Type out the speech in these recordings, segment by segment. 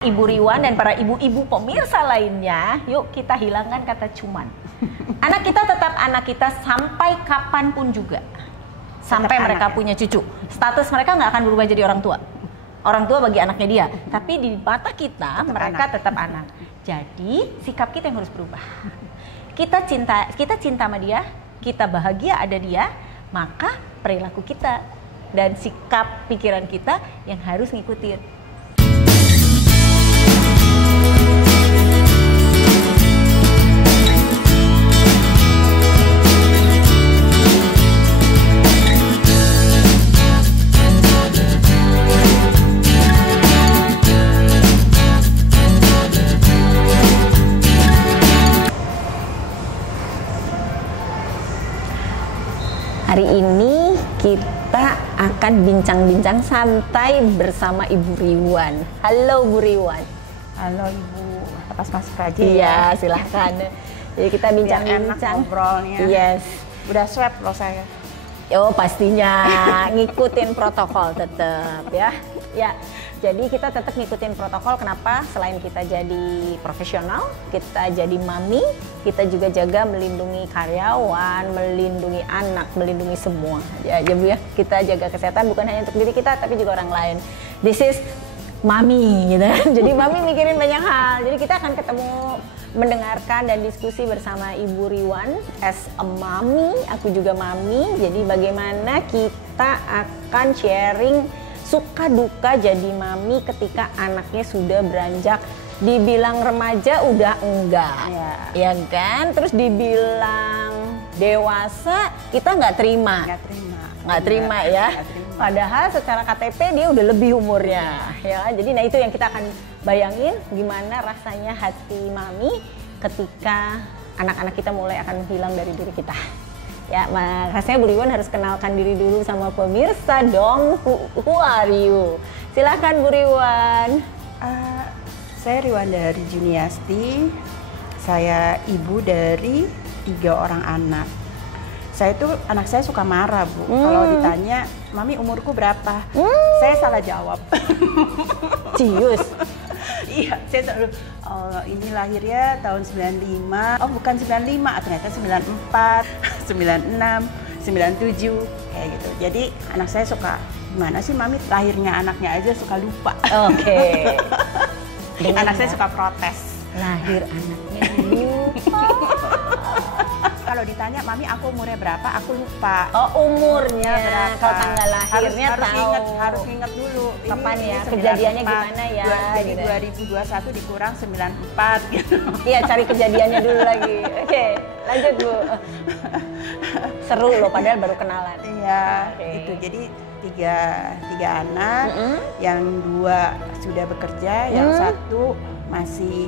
Ibu Riwan dan para ibu-ibu pemirsa lainnya, yuk kita hilangkan kata cuman. Anak kita tetap anak kita sampai kapanpun juga. Sampai Tetap mereka anak, ya? punya cucu. Status mereka nggak akan berubah jadi orang tua. Orang tua bagi anaknya dia. Tapi di mata kita, mereka tetap anak. Jadi sikap kita yang harus berubah. Kita cinta sama dia, kita bahagia ada dia, maka perilaku kita dan sikap pikiran kita yang harus ngikutin. Hari ini kita akan bincang-bincang santai bersama Ibu Riwan. Halo Bu Riwan. Halo Ibu, lepas masuk aja Iya, ya. silahkan. Jadi kita bincang-bincang. Ngobrolnya. Yes. Udah swab loh saya. Oh pastinya ngikutin protokol tetap ya. Ya, jadi kita tetap ngikutin protokol. Kenapa? Selain kita jadi profesional, kita jadi mami, kita juga jaga melindungi karyawan, melindungi anak, melindungi semua. Ya Bu ya, kita jaga kesehatan bukan hanya untuk diri kita, tapi juga orang lain. This is mami gitu. Jadi mami mikirin banyak hal. Jadi kita akan ketemu, mendengarkan dan diskusi bersama Ibu Riwan as a mami, aku juga mami. Jadi bagaimana kita akan sharing suka duka jadi mami ketika anaknya sudah beranjak dibilang remaja udah enggak, ya kan? Terus dibilang dewasa kita nggak terima ya. Padahal secara KTP dia udah lebih umurnya, ya. Jadi nah itu yang kita akan bayangin gimana rasanya hati mami ketika anak-anak kita mulai akan hilang dari diri kita. Ya, rasanya Bu Riwan harus kenalkan diri dulu sama pemirsa dong. Who are you? Silakan Bu Riwan. Saya Riwan dari Juniasti. Saya ibu dari 3 orang anak. Anak saya suka marah Bu. Kalau ditanya, Mami umurku berapa? Saya salah jawab. Cius. Iya, saya selalu, oh, ini lahirnya tahun 95. Oh bukan 95, ternyata 94, 96, 97, kayak gitu. Jadi anak saya suka, gimana sih Mami lahirnya anaknya aja suka lupa. Oke. Anak saya suka protes. Lahir anaknya lupa. Kalau ditanya, Mami aku umurnya berapa, aku lupa. Oh umurnya, berapa. Kalau tanggal lahirnya harus inget dulu. Kapan ini ya, 94, kejadiannya gimana ya. Jadi gitu. 2021 dikurang 94 gitu. Iya, cari kejadiannya dulu lagi. Oke, lanjut Bu. Seru loh, padahal baru kenalan. Iya, itu jadi tiga anak, yang 2 sudah bekerja, yang 1 masih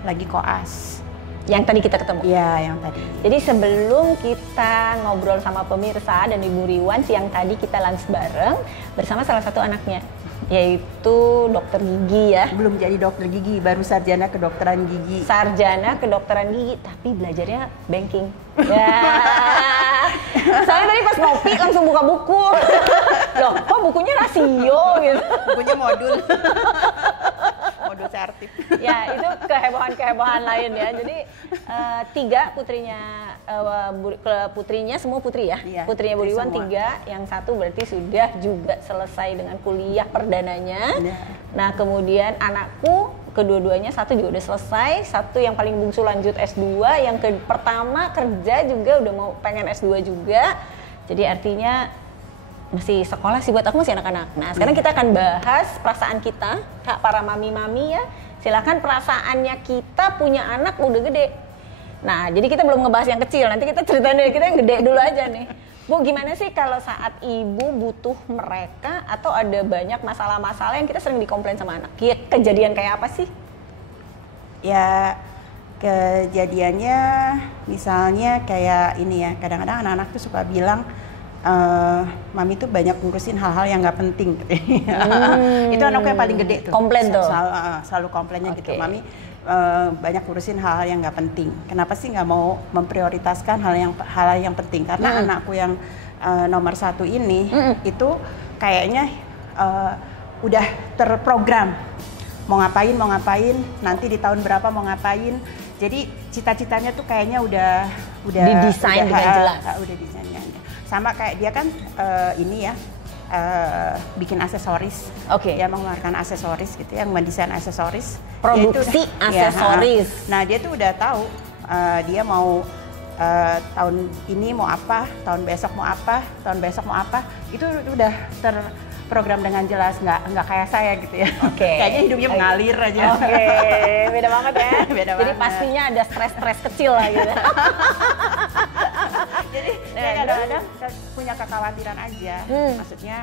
lagi koas. Yang tadi kita ketemu? Iya, yang tadi. Jadi sebelum kita ngobrol sama pemirsa dan Ibu Riwan, siang tadi kita lunch bareng bersama salah satu anaknya, yaitu dokter gigi ya. Belum jadi dokter gigi, baru sarjana kedokteran gigi. Sarjana kedokteran gigi, tapi belajarnya banking. Ya. Saya tadi pas ngopi langsung buka buku. Loh, kok bukunya rasio gitu? Bukunya modul. Modul sertif. Ya, itu kehebohan-kehebohan lain ya. Jadi 3 putrinya semua putri ya. Iya, Putrinya Bu Riwan 3, semua. yang 1 berarti sudah juga selesai dengan kuliah perdananya. Iya. Nah, kemudian anakku kedua-duanya 1 juga udah selesai, 1 yang paling bungsu lanjut S2, yang pertama kerja juga udah mau pengen S2 juga. Jadi artinya masih sekolah sih, buat aku masih anak-anak. Nah sekarang kita akan bahas perasaan kita, Kak, para mami-mami ya. Silakan perasaannya kita punya anak udah gede. Nah jadi kita belum ngebahas yang kecil, nanti kita ceritain dari kita yang gede dulu aja nih. Bu, gimana sih kalau saat ibu butuh mereka atau ada banyak masalah-masalah yang kita sering dikomplain sama anak? Kejadian kayak apa sih? Ya kejadiannya misalnya kayak ini ya, kadang-kadang anak-anak tuh suka bilang, Mami tuh banyak ngurusin hal-hal yang nggak penting. Itu anakku yang paling gede tuh. Komplain tuh? Selalu komplainnya gitu, Mami banyak ngurusin hal-hal yang nggak penting. Kenapa sih nggak mau memprioritaskan hal yang penting? Karena anakku yang nomor 1 ini itu kayaknya udah terprogram. Mau ngapain, nanti di tahun berapa mau ngapain. Jadi cita-citanya tuh kayaknya udah didesain dengan jelas. Udah desainnya. Sama kayak dia kan ini ya, bikin aksesoris. Oke. Dia mengeluarkan aksesoris gitu ya, mendesain aksesoris. Produksi aksesoris. Nah, dia tuh udah tahu dia mau tahun ini mau apa, tahun besok mau apa, tahun besok mau apa. Itu udah terprogram dengan jelas, nggak kayak saya gitu ya. Oke. Kayaknya hidupnya mengalir aja. Oke, beda banget ya. Beda Jadi banget. pastinya ada stres-stres kecil lah gitu. Jadi saya kadang-kadang punya kekhawatiran aja. Maksudnya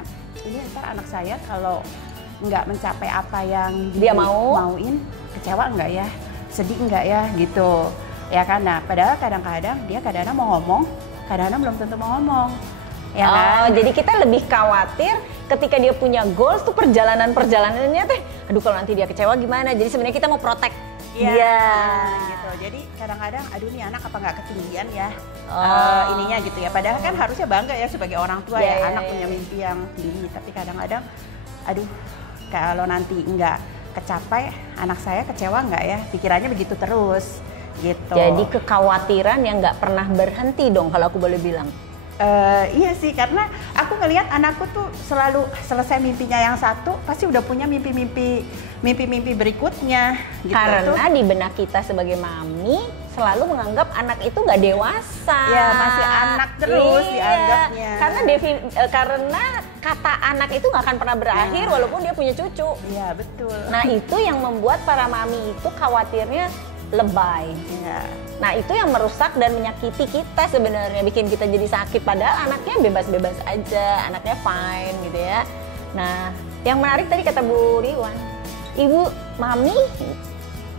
ini ntar anak saya kalau nggak mencapai apa yang Dia mauin, kecewa nggak ya, sedih nggak ya gitu. Ya kan, nah padahal kadang-kadang dia kadang-kadang mau ngomong, kadang-kadang belum tentu mau ngomong. Ya kan? Jadi kita lebih khawatir ketika dia punya goals tuh perjalanannya teh, aduh kalau nanti dia kecewa gimana. Jadi sebenarnya kita mau protect dia. Gitu. Jadi kadang-kadang, aduh nih anak apa nggak ketinggian ya ininya gitu ya. Padahal kan harusnya bangga ya sebagai orang tua ya, anak punya mimpi yang tinggi. Tapi kadang-kadang, aduh kalau nanti nggak kecapai, anak saya kecewa nggak ya? Pikirannya begitu terus. Gitu. Jadi kekhawatiran yang nggak pernah berhenti dong kalau aku boleh bilang. Iya sih, karena aku ngelihat anakku tuh selalu selesai mimpinya yang satu, pasti udah punya mimpi-mimpi berikutnya. Gitu. Karena di benak kita sebagai mami selalu menganggap anak itu nggak dewasa. Ya masih anak terus dianggapnya. Karena kata anak itu nggak akan pernah berakhir walaupun dia punya cucu. Iya betul. Nah itu yang membuat para mami itu khawatirnya lebay. Ya. Nah itu yang merusak dan menyakiti kita sebenarnya, bikin kita jadi sakit. Padahal anaknya bebas-bebas aja, anaknya fine gitu ya. Nah yang menarik tadi kata Bu Riwan, ibu mami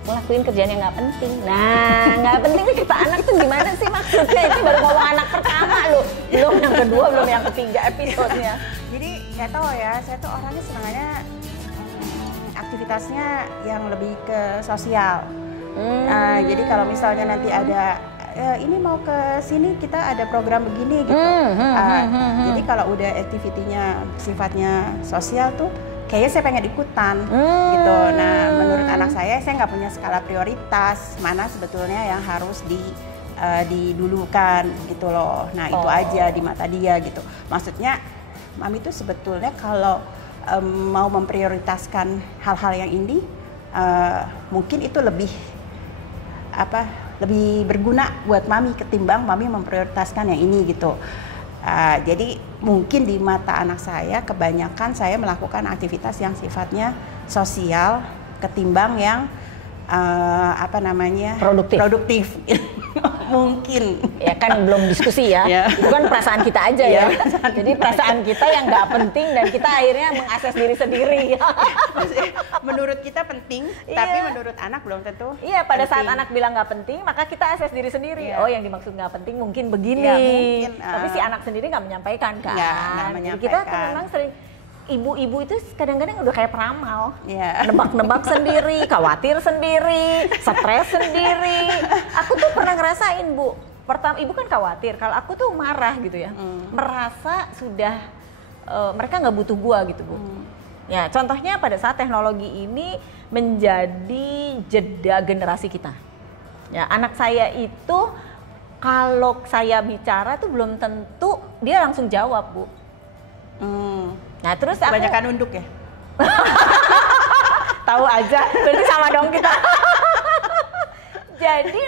ngelakuin kerjaan yang nggak penting. Nah nggak penting nih kata anak tuh gimana sih maksudnya? Itu baru ngomong anak pertama loh, belum yang kedua, belum yang ketiga episodenya. Jadi nggak tahu ya, saya tuh orangnya senangnya aktivitasnya yang lebih ke sosial. Jadi kalau misalnya nanti ada ini mau ke sini kita ada program begini gitu. Jadi kalau udah aktivitinya sifatnya sosial tuh kayaknya saya pengen ikutan gitu. Nah menurut anak saya nggak punya skala prioritas mana sebetulnya yang harus didulukan gitu loh. Nah itu aja di mata dia gitu. Maksudnya mami tuh sebetulnya kalau mau memprioritaskan hal-hal yang ini mungkin itu lebih berguna buat mami ketimbang mami memprioritaskan yang ini gitu. Jadi mungkin di mata anak saya kebanyakan saya melakukan aktivitas yang sifatnya sosial ketimbang yang produktif. Mungkin ya kan belum diskusi ya. Itu kan perasaan kita aja ya. Jadi perasaan kita yang nggak penting dan kita akhirnya mengakses diri sendiri. Menurut kita penting, tapi menurut anak belum tentu. Iya, pada saat anak bilang nggak penting, maka kita akses diri sendiri. Oh, yang dimaksud nggak penting mungkin begini. Ya, mungkin, tapi si anak sendiri nggak menyampaikan kan. Nggak menyampaikan. Kita kan memang sering ibu-ibu itu kadang-kadang udah kayak peramal, yeah. nebak-nebak sendiri, khawatir sendiri, stres sendiri. Aku tuh pernah ngerasain, Bu. Pertama, ibu kan khawatir. Kalau aku tuh marah gitu ya, merasa sudah mereka nggak butuh gua gitu, Bu. Ya, contohnya pada saat teknologi ini menjadi jeda generasi kita. Ya, anak saya itu kalau saya bicara tuh belum tentu dia langsung jawab, Bu. Nah terus kebanyakan nunduk ya? Tahu aja, berarti sama dong kita. Jadi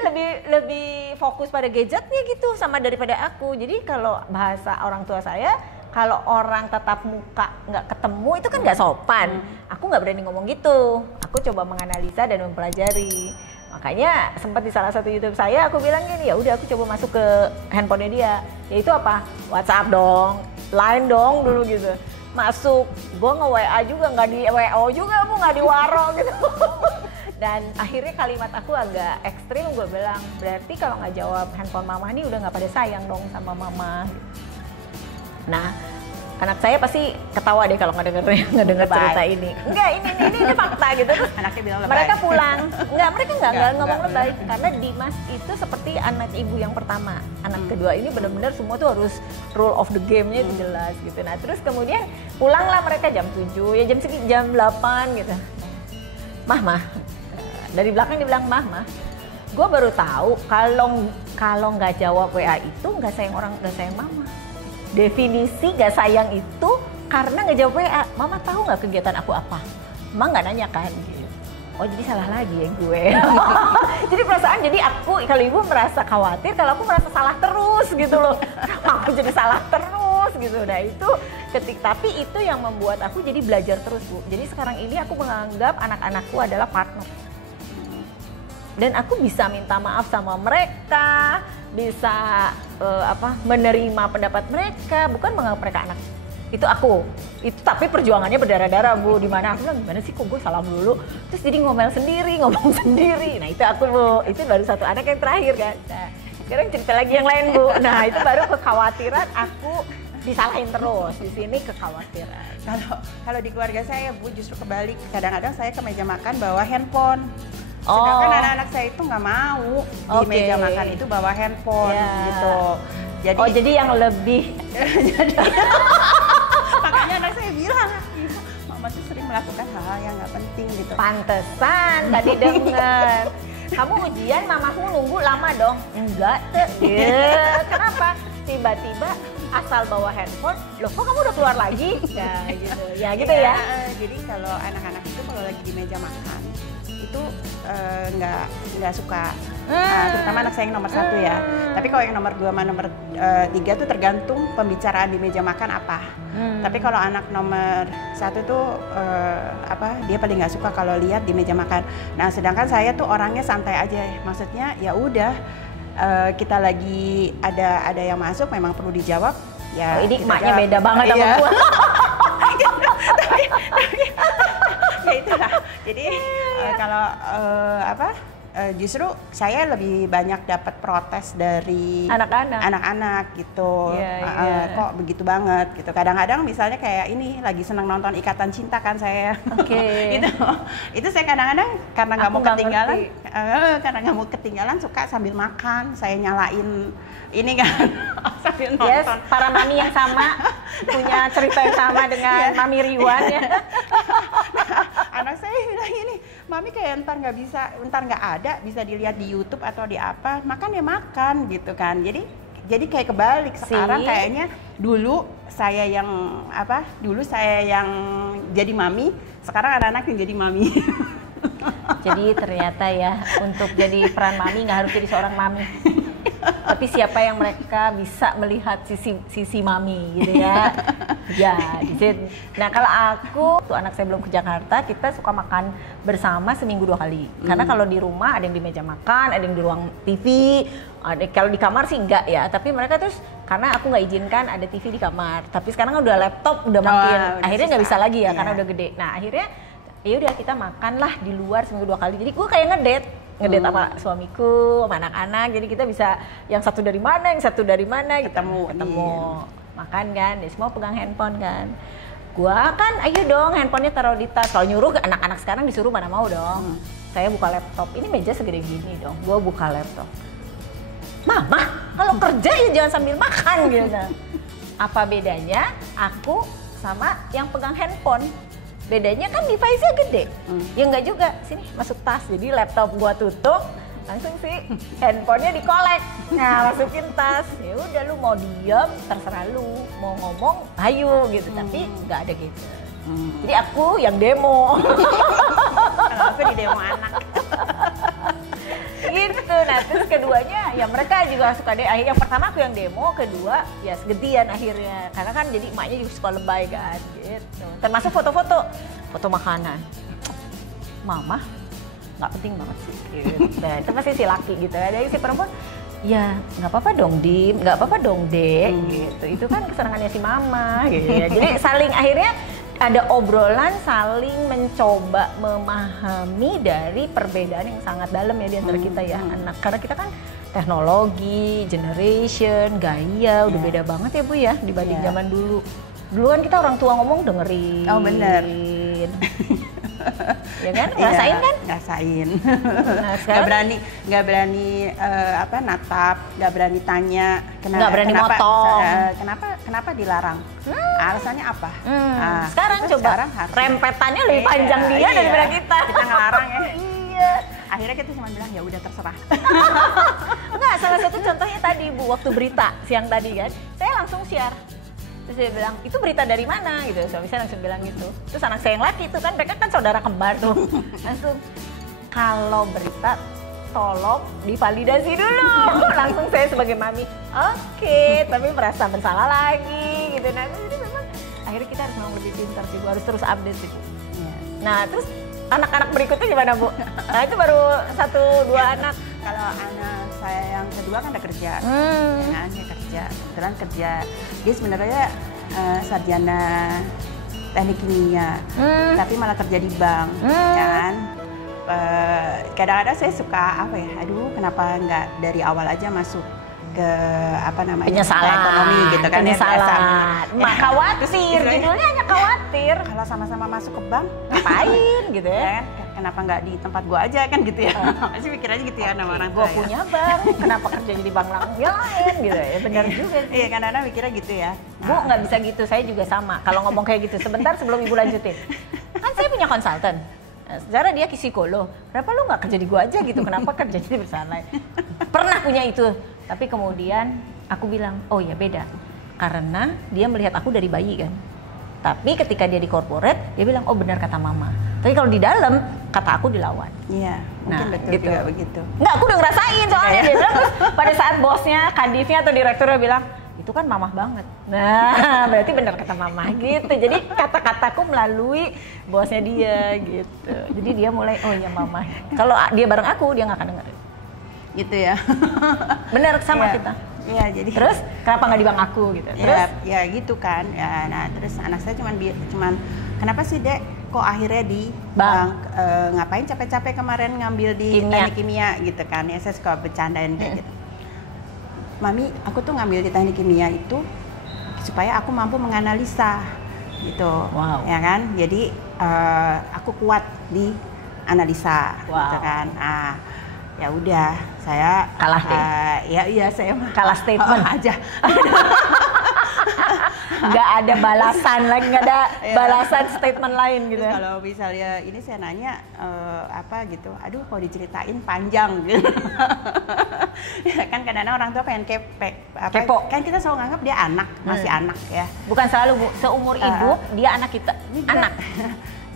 lebih fokus pada gadgetnya gitu sama daripada aku. Jadi kalau bahasa orang tua saya, kalau orang tatap muka nggak ketemu itu kan nggak sopan. Aku nggak berani ngomong gitu. Aku coba menganalisa dan mempelajari. Makanya sempat di salah satu YouTube saya aku bilang gini, ya udah aku coba masuk ke handphonenya dia. Yaitu apa? WhatsApp dong, Line dong dulu gitu. Masuk, gue nge-WA juga, nggak di WO juga, Bu, nggak di waro gitu. Dan akhirnya kalimat aku agak ekstrim, gue bilang, berarti kalau nggak jawab handphone mama ini udah nggak pada sayang dong sama mama. Nah, Anak saya pasti ketawa deh kalau ngedenger cerita ini. Enggak, ini fakta gitu. Terus Anaknya bilang lebay. mereka pulang. Mereka enggak ngomong enggak. lebay. Karena Dimas itu seperti anak ibu yang pertama. Anak kedua ini benar-benar semua tuh harus rule of the game-nya itu jelas gitu. Nah, terus kemudian pulanglah mereka jam 7, ya jam 8 gitu. Mah. Dari belakang dia bilang, Mah. Gue baru tahu kalau nggak jawab WA itu nggak sayang mama. Definisi nggak sayang itu karena nggak jawab WA. Mama tahu nggak kegiatan aku apa? Mama nggak nanya kan? Oh jadi salah lagi ya gue. Jadi perasaan aku kalau ibu merasa khawatir kalau aku merasa salah terus gitu loh. Aku jadi salah terus gitu. Nah itu tapi itu yang membuat aku jadi belajar terus Bu. Jadi sekarang ini aku menganggap anak-anakku adalah partner. Dan aku bisa minta maaf sama mereka, bisa menerima pendapat mereka, bukan menganggap mereka anak. Itu aku. Itu tapi perjuangannya berdarah-darah Bu. Dimana aku bilang gimana sih kok gue salah dulu. Terus jadi ngomong sendiri. Nah itu aku Bu. Itu baru satu anak yang terakhir kan. Nah, sekarang cerita lagi yang lain Bu. Nah itu baru kekhawatiran aku disalahin terus. Di sini kekhawatiran. Kalau di keluarga saya Bu justru kebalik. Kadang-kadang saya ke meja makan bawa handphone. Sedangkan anak-anak saya itu nggak mau di meja makan itu bawa handphone gitu. Jadi yang lebih. Makanya anak saya bilang, Ibu, Mama tuh sering melakukan hal-hal yang nggak penting gitu. Pantesan tadi denger. Kamu ujian mamamu nunggu lama dong? Enggak, kenapa? Tiba-tiba asal bawa handphone, loh kok kamu udah keluar lagi? Nah, gitu. Ya gitu ya. Jadi kalau anak-anak itu kalau lagi di meja makan itu nggak suka, terutama anak saya yang nomor 1 ya. Tapi kalau yang nomor 2 sama nomor 3 tuh tergantung pembicaraan di meja makan apa. Tapi kalau anak nomor 1 tuh dia paling nggak suka kalau lihat di meja makan. Nah sedangkan saya tuh orangnya santai aja, maksudnya ya udah kita lagi ada yang masuk memang perlu dijawab. Ya, ini emaknya beda banget sama gua. Ya itulah. Jadi kalau justru saya lebih banyak dapat protes dari anak-anak gitu. Kok begitu banget gitu. Kadang-kadang misalnya kayak ini lagi senang nonton Ikatan Cinta kan saya. Gitu. Itu saya kadang-kadang karena nggak mau ketinggalan suka sambil makan saya nyalain ini kan sambil nonton. Yes, para mami yang sama punya cerita yang sama dengan Mami Riwan ya. Anak saya bilang ini, Mami kayak ntar nggak ada, bisa dilihat di YouTube atau di apa, makan ya makan gitu kan. Jadi kayak kebalik sekarang kayaknya dulu saya yang jadi mami, sekarang anak-anak yang jadi mami. Jadi ternyata ya untuk jadi peran mami nggak harus jadi seorang mami. Tapi siapa yang mereka bisa melihat sisi mami gitu ya. Ya, nah kalau aku tuh anak saya belum ke Jakarta, kita suka makan bersama seminggu 2 kali. Karena kalau di rumah ada yang di meja makan, ada yang di ruang TV, kalau di kamar sih enggak ya. Tapi mereka terus karena aku nggak izinkan ada TV di kamar. Tapi sekarang udah laptop udah makin akhirnya nggak bisa lagi ya karena udah gede. Nah akhirnya ya udah kita makanlah di luar seminggu 2 kali. Jadi gue kayak ngedate sama suamiku, sama anak-anak. Jadi kita bisa yang satu dari mana ketemu. Makan kan, dia semua pegang handphone kan. Gua kan ayo dong handphonenya taruh di tas. Kalau nyuruh anak-anak sekarang disuruh mana mau dong. Saya buka laptop, ini meja segede gini dong. Gua buka laptop. Mama, kalau kerja ya jangan sambil makan gitu. Apa bedanya aku sama yang pegang handphone? Bedanya kan device-nya gede. Ya enggak juga, sini masuk tas. Jadi laptop gua tutup, langsung sih handphonenya dikolek. Nah masukin tas. Ya udah lu mau diam terserah lu, mau ngomong ayo gitu. Tapi nggak ada gitu. Jadi aku yang demo. Kalau aku di demo anak. Gitu. Nah terus keduanya ya mereka juga suka deh. Yang pertama aku yang demo, kedua ya segedian akhirnya. Karena kan jadi emaknya juga suka lebay kan gitu. Termasuk foto makanan. Mama nggak penting banget sih gitu. Nah, itu pasti si laki gitu ya. Jadi si perempuan ya nggak apa-apa dong Dim, nggak apa-apa dong Dek gitu. Itu kan kesenangannya si mama gitu ya. Jadi saling akhirnya ada obrolan saling mencoba memahami dari perbedaan yang sangat dalam ya di antara kita ya anak. Karena kita kan teknologi, generation, gaya udah beda banget ya Bu ya dibanding zaman dulu. Dulu kan kita orang tua ngomong dengerin. Oh bener. Ya kan, ngerasain kan? Ngerasain. Nah, sekarang nggak berani natap, nggak berani tanya. Nggak berani motong. Kenapa dilarang? Alasannya apa? Sekarang coba rempetannya lebih panjang dia daripada kita. Kita ngelarang ya. Iya. Akhirnya kita cuma bilang ya udah terserah. Enggak, salah satu contohnya tadi Bu, waktu berita siang tadi kan, saya langsung share. Terus dia bilang, itu berita dari mana gitu, suami saya langsung bilang gitu. Terus anak saya yang laki itu kan, mereka kan saudara kembar tuh. Langsung, kalau berita tolong divalidasi dulu. Langsung saya sebagai mami, oke, tapi merasa bersalah lagi gitu. Nah, jadi memang akhirnya kita harus memang lebih pintar sih Bu, harus terus update sih Bu. Nah, terus anak-anak berikutnya gimana Bu? Nah itu baru 1-2 anak. Kalau anak saya yang kedua kan udah kerja, ya kan, dia kerja, kebetulan kerja. Dia sebenarnya sarjana teknik kimia, tapi malah kerja di bank, ya kan. Kadang-kadang saya suka apa ya, aduh kenapa nggak dari awal aja masuk ke penyesalan ekonomi gitu kan, penyesalan. Khawatir, judulnya hanya khawatir. Kalau sama-sama masuk ke bank ngapain gitu ya? Kenapa nggak di tempat gua aja kan gitu ya? Masih mikir aja gitu ya sama orang tua. Gua punya bank, kenapa kerja di bank yang lain gitu ya? Benar juga sih. Iya, kadang-kadang mikirnya gitu ya. Bu nggak bisa gitu, saya juga sama. Kalau ngomong kayak gitu, sebentar sebelum Ibu lanjutin. Kan saya punya konsultan. Secara dia psikolog, kenapa lu nggak kerja di gua aja gitu? Kenapa kerja di bersama? Pernah punya itu. Tapi kemudian aku bilang, oh ya beda. Karena dia melihat aku dari bayi kan. Tapi ketika dia di corporate, dia bilang, oh benar kata mama. Tapi kalau di dalam, kata aku dilawan. Iya, mungkin betul gitu. Juga begitu. Nggak, aku udah ngerasain soalnya. Dia bilang, terus pada saat bosnya, kadifnya atau direkturnya bilang, itu kan mamah banget. Nah, berarti benar kata mamah gitu. Jadi kata-kataku melalui bosnya dia gitu. Jadi dia mulai, oh ya mamah. Kalau dia bareng aku, dia nggak akan dengerin. Gitu ya. Benar sama kita. Iya, jadi terus kenapa nggak di bank aku gitu. Terus ya gitu kan. Ya, nah, terus anak saya cuman kenapa sih Dek kok akhirnya di bank ngapain capek-capek kemarin ngambil di teknik kimia gitu kan. Ya saya suka bercandain kayak gitu. Mami, aku tuh ngambil di teknik kimia itu supaya aku mampu menganalisa gitu. Wow. Ya kan? Jadi aku kuat di analisa gitu kan. Ya udah, saya kalah deh. Iya saya kalah statement aja. Nggak ada balasan lagi, nggak ada balasan statement lain gitu. Terus kalau misalnya ini saya nanya apa gitu, aduh kalau diceritain panjang gitu. Ya kan kadang-kadang orang tua pengen kepo. Kan kita selalu nganggap dia anak, masih anak ya. Bukan selalu Bu, seumur Ibu dia anak kita. Anak.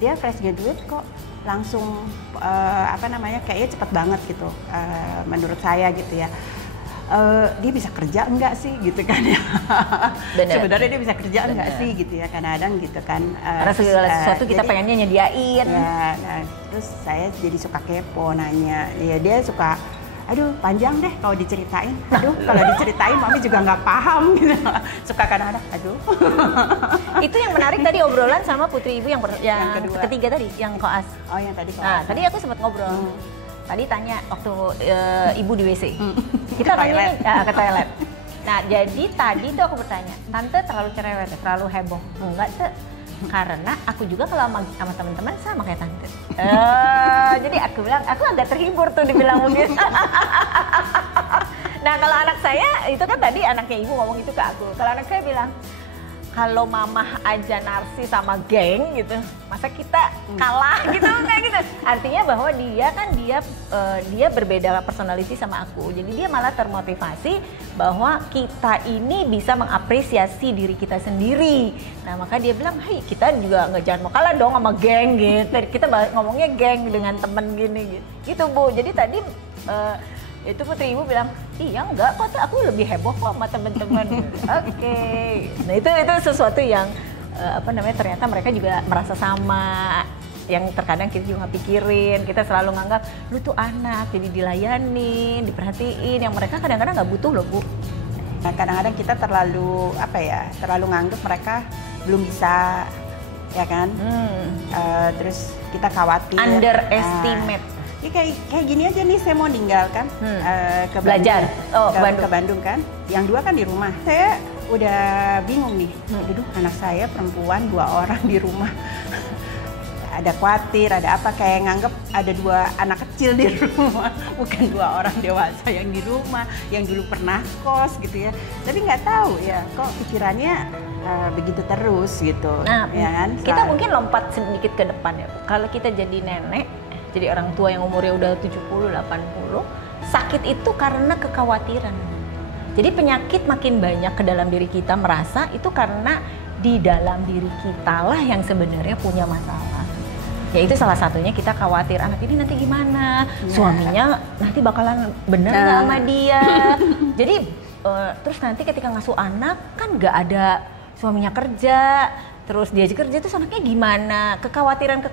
Dia fresh graduate kok langsung kayaknya cepat banget gitu menurut saya gitu ya. Dia bisa kerja enggak sih gitu kan ya. Sebenarnya dia bisa kerja enggak sih gitu ya, kadang-kadang gitu kan. Karena segala sesuatu kita pengennya nyediain. Ya, nah, terus saya jadi suka kepo nanya. Ya dia suka, aduh panjang deh kalau diceritain. Aduh kalau diceritain mami juga nggak paham gitu. Suka kadang-kadang, aduh. Itu yang menarik tadi obrolan sama putri Ibu yang ketiga tadi, yang koas. Oh yang tadi koas. Nah tadi aku sempat ngobrol. Tadi tanya waktu Ibu di WC. Kita nanya ke toilet. Nah jadi tadi tuh aku bertanya, Tante terlalu cerewet, terlalu heboh. Enggak tuh. Karena aku juga kalau sama teman-teman sama kayak Tante. Jadi aku bilang, aku agak terhibur tuh dibilang begitu. Nah kalau anak saya, itu kan tadi anaknya Ibu ngomong itu ke aku. Kalau anak saya bilang, kalau mamah aja narsis sama geng gitu, masa kita kalah gitu kayak gitu. Artinya bahwa dia berbeda personality sama aku. Jadi dia malah termotivasi bahwa kita ini bisa mengapresiasi diri kita sendiri. Nah maka dia bilang, hey kita juga jangan mau kalah dong sama geng gitu. Kita ngomongnya geng dengan temen gini gitu Bu. Jadi tadi itu putri Ibu bilang, iya enggak kok, aku lebih heboh kok sama teman-teman. Oke. Nah itu sesuatu yang ternyata mereka juga merasa sama. Yang terkadang kita juga nggak pikirin, kita selalu nganggap lu tuh anak jadi dilayani, diperhatiin, yang mereka kadang-kadang nggak butuh loh Bu. Nah, kadang-kadang kita terlalu nganggap mereka belum bisa, ya kan? Terus kita khawatir. Underestimate. Ya kayak gini aja nih, saya mau ninggalkan ke belajar Bandung, ke Bandung kan. Yang 2 kan di rumah. Saya udah bingung nih. Aduh, anak saya perempuan 2 orang di rumah. Ada khawatir, ada apa, kayak nganggep ada 2 anak kecil di rumah, bukan 2 orang dewasa yang di rumah, yang dulu pernah kos gitu ya. Tapi nggak tahu ya, kok pikirannya begitu terus gitu. Nah, ya kan? Kita mungkin lompat sedikit ke depan ya. Kalau kita jadi nenek, jadi orang tua yang umurnya udah 70, 80, sakit itu karena kekhawatiran. Jadi penyakit makin banyak ke dalam diri kita, merasa itu karena di dalam diri kita lah yang sebenarnya punya masalah. Ya itu salah satunya, kita khawatir anak ini nanti gimana, suaminya nanti bakalan bener nggak sama dia. Jadi terus nanti ketika ngasuh anak kan nggak ada suaminya kerja, terus dia kerja terus anaknya gimana, kekhawatiran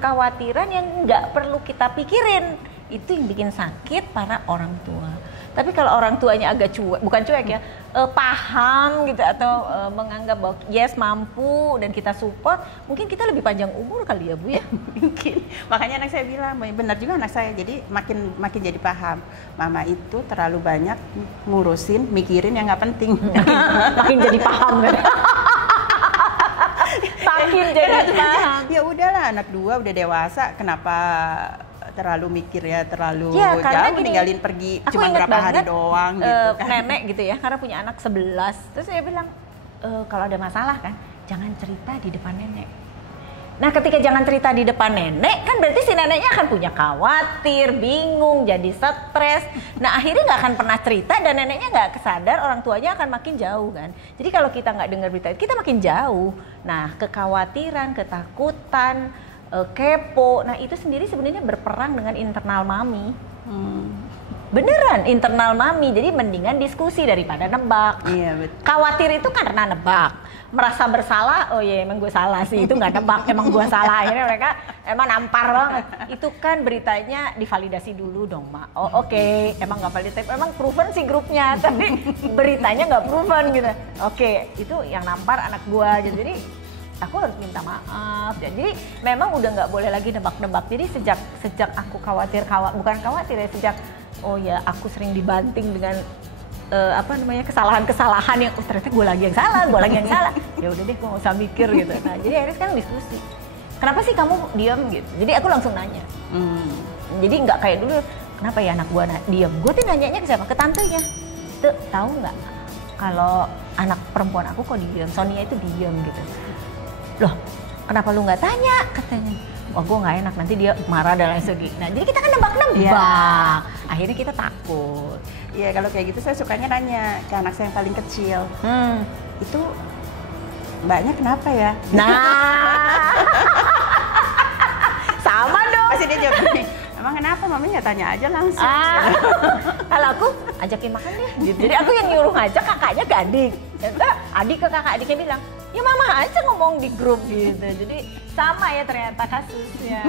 yang nggak perlu kita pikirin, itu yang bikin sakit para orang tua. Tapi kalau orang tuanya agak cuek, bukan cuek ya, paham gitu, atau menganggap bahwa yes mampu dan kita support, mungkin kita lebih panjang umur kali ya Bu ya. Mungkin. Makanya anak saya bilang, benar juga anak saya, jadi makin jadi paham. Mama itu terlalu banyak ngurusin, mikirin yang nggak penting. Makin jadi paham kan. Makin jadi paham. Ya udahlah, anak 2 udah dewasa, kenapa terlalu mikir ya, terlalu ya, jauh, gini, ninggalin pergi cuma berapa hari doang gitu kan. Nenek gitu ya, karena punya anak 11. Terus saya bilang, kalau ada masalah kan, jangan cerita di depan nenek. Nah ketika jangan cerita di depan nenek, kan berarti si neneknya akan punya khawatir, bingung, jadi stres. Nah akhirnya nggak akan pernah cerita dan neneknya nggak kesadar, orang tuanya akan makin jauh kan. Jadi kalau kita nggak dengar berita, kita makin jauh. Nah kekhawatiran, ketakutan, kepo, nah itu sendiri sebenarnya berperang dengan internal mami. Beneran internal mami, jadi mendingan diskusi daripada nebak. Iya betul. Khawatir itu karena nebak, merasa bersalah, oh iya emang gue salah sih, itu nggak nebak, emang gue salah. Akhirnya mereka emang nampar banget. Itu kan beritanya divalidasi dulu dong Mak. Oh oke, emang nggak validasi, emang proven sih grupnya, tapi beritanya nggak proven gitu. Oke, itu yang nampar anak gue gitu. Jadi aku harus minta maaf. Jadi memang udah nggak boleh lagi nebak-nebak. Jadi sejak aku bukan khawatir ya, sejak oh ya aku sering dibanting dengan kesalahan-kesalahan yang ternyata gue lagi yang salah, ya udah deh gue nggak usah mikir gitu. Nah jadi akhirnya sekarang diskusi, kenapa sih kamu diam gitu. Jadi aku langsung nanya. Jadi nggak kayak dulu, kenapa ya anak gue diam. Gue tuh nanyanya ke siapa? Ke tantenya. Tuh tahu nggak kalau anak perempuan aku kok diam, Sonia itu diam gitu. Loh, kenapa lu nggak tanya? Katanya, wah gue nggak enak, nanti dia marah dan lain sebagainya. Nah, jadi kita kan nebak-nebak. Akhirnya kita takut. Iya, kalau kayak gitu saya sukanya nanya ke anak saya yang paling kecil. Itu mbaknya kenapa ya? Nah, sama dong. Pasti dia jawab gini, emang kenapa? Mami nggak tanya aja langsung. Kalau aku ajakin makan deh. Jadi aku yang nyuruh ngajak kakaknya ke adik. Ternyata adik ke kakak, adiknya bilang, ya mama aja ngomong di grup gitu. Jadi sama ya ternyata kasusnya.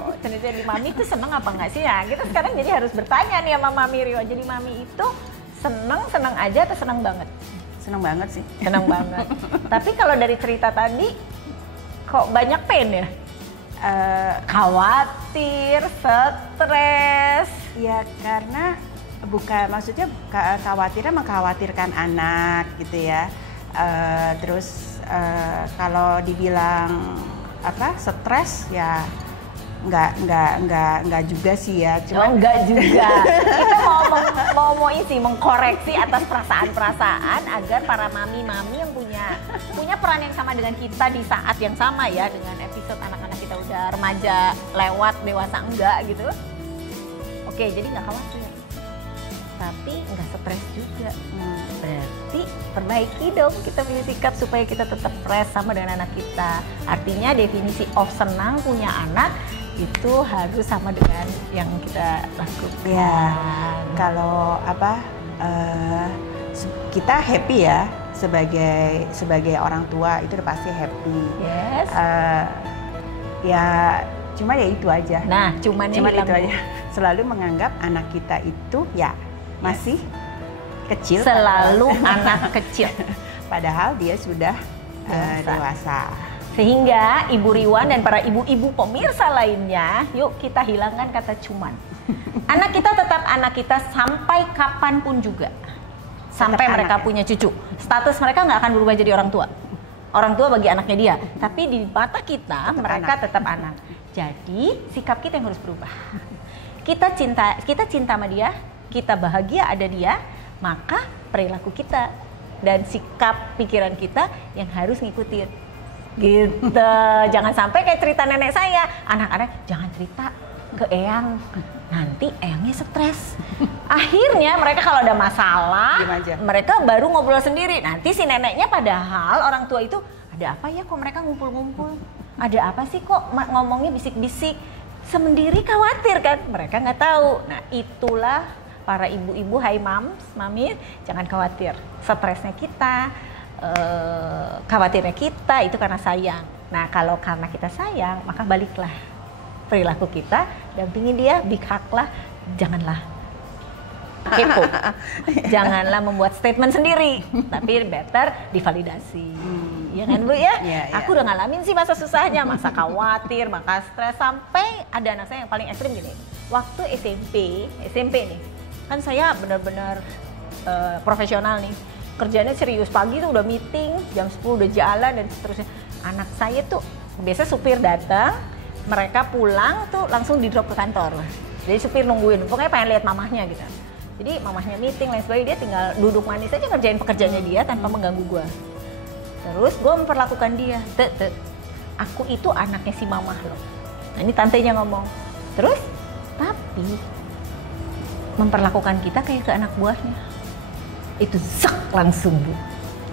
Oh, ternyata di mami itu seneng apa enggak sih ya? Kita sekarang jadi harus bertanya nih sama Mami Rio. Jadi mami itu seneng aja atau seneng banget? Seneng banget sih. Seneng banget. Tapi kalau dari cerita tadi kok banyak pain ya? Khawatir, stres. Ya karena maksudnya khawatirnya mengkhawatirkan anak gitu ya. Terus kalau dibilang stres ya nggak juga sih ya. Cuma enggak juga. Kita mau mengkoreksi atas perasaan-perasaan agar para mami-mami yang punya peran yang sama dengan kita di saat yang sama ya, dengan episode anak-anak kita udah remaja lewat dewasa enggak gitu. Oke, jadi nggak khawatir. Tapi nggak stres juga. Berarti perbaiki dong kita punya sikap supaya kita tetap fresh sama dengan anak kita. Artinya definisi of senang punya anak itu harus sama dengan yang kita lakukan. Ya, kalau kita happy ya sebagai orang tua itu udah pasti happy. Yes. Ya cuma ya itu aja. Nah, cuma itu aja. Selalu menganggap anak kita itu ya masih kecil. Selalu anak kecil. Padahal dia sudah dewasa. Sehingga Ibu Riwan dan para ibu-ibu pemirsa lainnya, yuk kita hilangkan kata cuman. Anak kita tetap anak kita sampai kapanpun juga. Sampai Tetap mereka anak, ya? punya cucu. Status mereka nggak akan berubah jadi orang tua. Orang tua bagi anaknya dia. Tapi di mata kita, mereka tetap anak. Jadi sikap kita yang harus berubah. Kita cinta sama dia, kita bahagia ada dia, maka perilaku kita dan sikap pikiran kita yang harus ngikutin. Gitu. Jangan sampai kayak cerita nenek saya, anak-anak jangan cerita ke eyang, nanti eyangnya stres. Akhirnya mereka kalau ada masalah, mereka baru ngobrol sendiri. Nanti si neneknya, padahal orang tua itu, ada apa ya kok mereka ngumpul-ngumpul? Ada apa sih kok ngomongnya bisik-bisik? Sendiri khawatir kan? Mereka nggak tahu. Nah itulah para ibu-ibu, hai mams, mami, jangan khawatir. Stresnya kita, khawatirnya kita itu karena sayang. Nah kalau karena kita sayang, maka baliklah perilaku kita, dampingi dia, bihaklah, janganlah kepo, janganlah membuat statement sendiri, tapi better divalidasi. Ya kan Bu ya? Aku udah ngalamin sih masa susahnya, masa khawatir, maka stres, sampai ada anak saya yang paling ekstrim gini. Waktu SMP nih, kan saya benar-benar profesional nih. Kerjanya serius, pagi tuh udah meeting, jam 10 udah jalan dan seterusnya. Anak saya tuh biasa supir datang, mereka pulang tuh langsung di drop ke kantor. Jadi supir nungguin, pokoknya pengen lihat mamahnya gitu. Jadi mamahnya meeting, lain sebagainya, dia tinggal duduk manis aja ngerjain pekerjaannya dia tanpa mengganggu gua. Terus gue memperlakukan dia, aku itu anaknya si mamah loh. Nah ini tantenya ngomong. Terus, tapi memperlakukan kita kayak ke anak buahnya. Itu zak langsung Bu.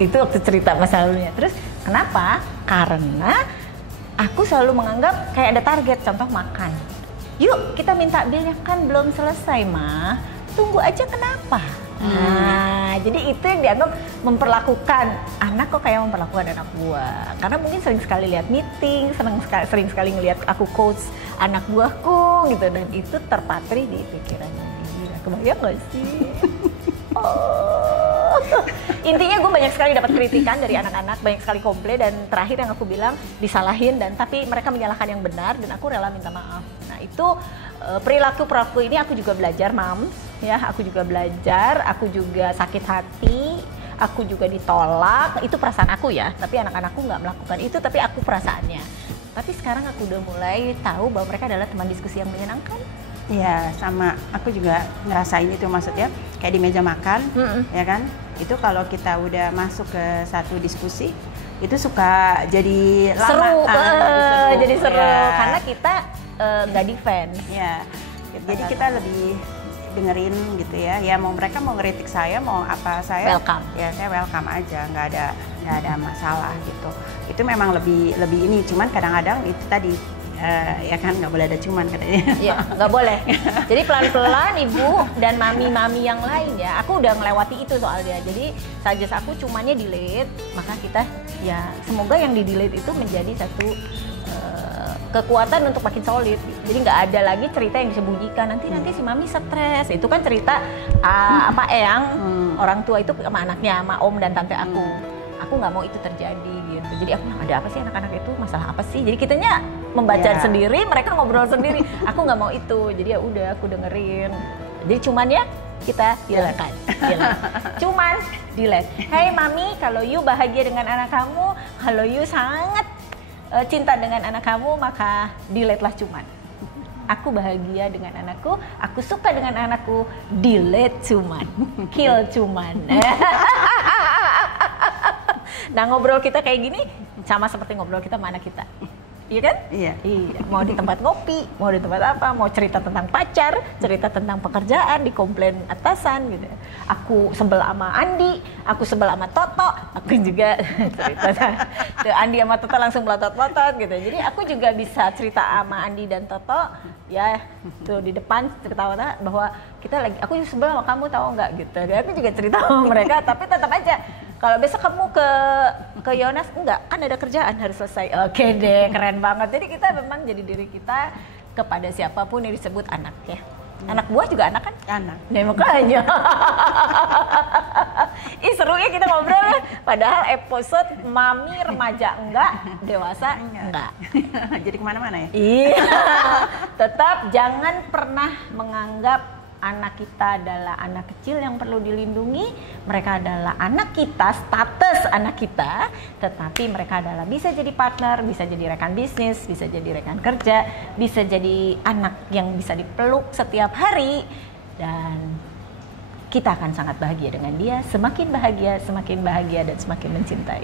Itu waktu cerita masa lalunya. Terus kenapa? Karena aku selalu menganggap kayak ada target, contoh makan. Yuk kita minta bilnya, kan belum selesai mah. Tunggu aja kenapa? Nah, jadi itu yang dianggap memperlakukan anak kok kayak memperlakukan anak buah. Karena mungkin sering sekali lihat meeting, sering sekali ngelihat aku coach anak buahku gitu, dan itu terpatri di pikirannya dia. Kebayang gak sih? Intinya gue banyak sekali dapat kritikan dari anak-anak, banyak sekali komplain, dan terakhir yang aku bilang disalahin, dan tapi mereka menyalahkan yang benar dan aku rela minta maaf. Nah itu perilaku ini aku juga belajar mams, ya aku juga belajar, aku juga sakit hati, aku juga ditolak, itu perasaan aku ya, tapi anak-anakku nggak melakukan itu, tapi aku perasaannya. Tapi sekarang aku udah mulai tahu bahwa mereka adalah teman diskusi yang menyenangkan. Ya sama, aku juga ngerasain itu, maksudnya kayak di meja makan, ya kan? Itu kalau kita udah masuk ke satu diskusi, itu suka jadi seru, lama. jadi seru, ya. karena kita nggak defense. Ya, jadi kita lebih dengerin gitu ya. Ya mau mereka mau ngeritik saya, mau apa saya, welcome. Ya saya welcome aja, nggak ada masalah gitu. Itu memang lebih ini, cuman kadang-kadang itu tadi. Ya kan nggak boleh ada cuman katanya. Iya nggak boleh. Jadi pelan-pelan ibu dan mami-mami yang lain ya. Aku udah melewati itu soalnya. Jadi suggest aku cumannya delete. Maka kita ya semoga yang di delete itu menjadi satu kekuatan untuk makin solid. Jadi nggak ada lagi cerita yang disembunyikan. Nanti si mami stres. Itu kan cerita eyang orang tua itu sama anaknya, sama om dan tante aku. Aku nggak mau itu terjadi gitu. Jadi aku ada apa sih anak-anak itu, masalah apa sih? Jadi kitanya membaca sendiri, mereka ngobrol sendiri. Aku nggak mau itu. Jadi ya udah aku dengerin. Jadi cuman ya kita hilangkan. Cuman delete. Hey mami, kalau you bahagia dengan anak kamu, kalau you sangat cinta dengan anak kamu, maka delete lah cuman. Aku bahagia dengan anakku, aku suka dengan anakku, delete cuman, kill cuman. Nah ngobrol kita kayak gini sama seperti ngobrol kita sama anak kita, iya kan? Iya. Mau di tempat ngopi, mau di tempat apa, mau cerita tentang pacar, cerita tentang pekerjaan, dikomplain atasan gitu. Aku sebel sama Andi, aku sebel sama Toto, aku juga cerita. Tuh Andi sama Toto langsung melotot-melotot gitu. Jadi aku juga bisa cerita sama Andi dan Toto, ya tuh di depan cerita bahwa kita lagi, aku sebel sama kamu tahu nggak gitu. Dan aku juga cerita sama mereka, tapi tetap aja. Kalau besok kamu ke Yonas, enggak, kan ada kerjaan harus selesai. Oke deh, keren banget. Jadi kita memang jadi diri kita kepada siapapun yang disebut anak ya. Anak buah juga anak kan? Anak. Nah, makanya. Ih, seru ya kita ngobrol. Padahal episode mami remaja enggak, dewasa enggak. Jadi kemana-mana ya? Iya. Tetap jangan pernah menganggap anak kita adalah anak kecil yang perlu dilindungi. Mereka adalah anak kita, status anak kita, tetapi mereka adalah bisa jadi partner, bisa jadi rekan bisnis, bisa jadi rekan kerja, bisa jadi anak yang bisa dipeluk setiap hari, dan kita akan sangat bahagia dengan dia. Semakin bahagia dan semakin mencintai.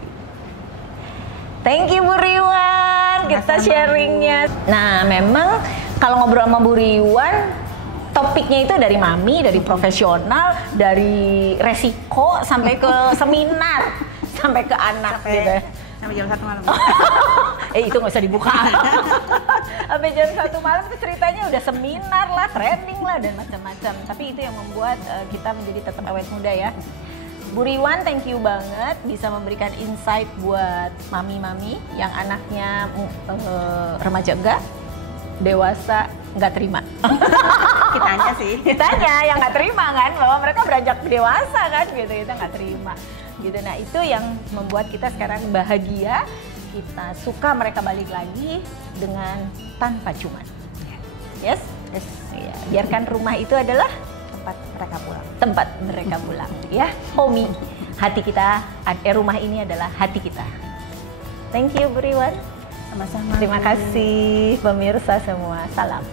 Thank you Bu Riwan, kita sharingnya. Nah, memang kalau ngobrol sama Bu Riwan, topiknya itu dari mami, dari profesional, dari resiko sampai ke seminar, sampai ke anak gitu. Sampai jam 1 malam. Itu nggak usah dibuka. Sampai jam 1 malam itu ceritanya udah seminar lah, training lah, dan macam-macam. Tapi itu yang membuat kita menjadi tetap awet muda ya. Bu Riwan, thank you banget bisa memberikan insight buat mami-mami yang anaknya remaja enggak, dewasa nggak terima. Kitanya sih. Kitanya yang nggak terima kan, bahwa mereka beranjak dewasa kan gitu, kita nggak terima gitu. Nah itu yang membuat kita sekarang bahagia, kita suka mereka balik lagi dengan tanpa cuman. Yes? Ya, biarkan rumah itu adalah Tempat mereka pulang. Tempat mereka pulang ya. Homey, hati kita, rumah ini adalah hati kita. Thank you Bu Riwan. Sama-sama. Terima kasih pemirsa semua. Salam.